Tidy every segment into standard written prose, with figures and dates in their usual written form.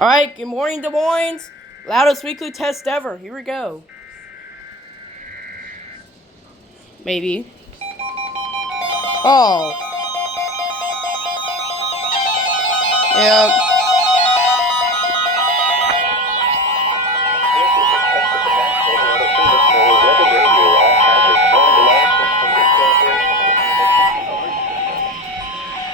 Alright, good morning, Des Moines. Loudest weekly test ever. Here we go. Maybe. Oh. Yep.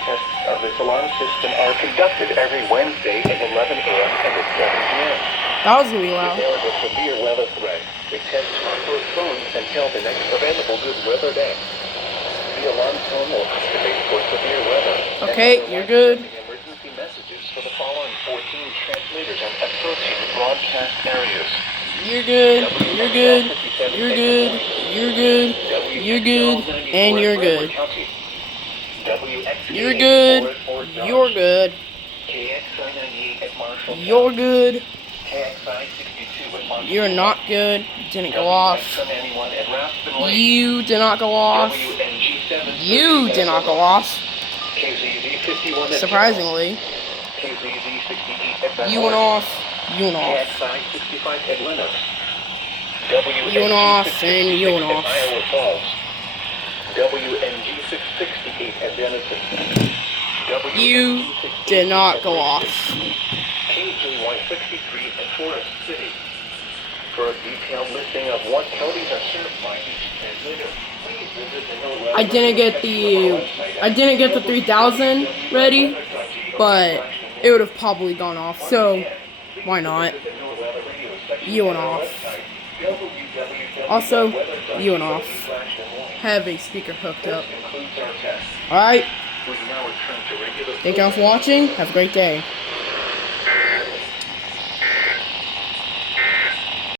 Tests of this alarm system are conducted every Wednesday at 11 a.m. and at 7 p.m. That was gonna be loud. If there is a severe weather threat, the tests are postponed until the next available good weather day. The alarm tone will activate for severe weather. Okay, you're good. Emergency messages for the following 14 transmitters and approaching broadcast areas. You're good. You're good. You're good. You're good. You're good. And you're good. You're good. You're good. You're good. You're not good. Didn't go off. You did not go off. You did not go off. Surprisingly. You went off. You went off. You went off and you went off. You did not go off. For a detailed listing of what counties are served by each transmitter, please visit the I didn't get the 3000 ready, but it would have probably gone off. So why not? You went off. Also, you went off. Have a speaker hooked up. Alright. Thank y'all for watching. Have a great day.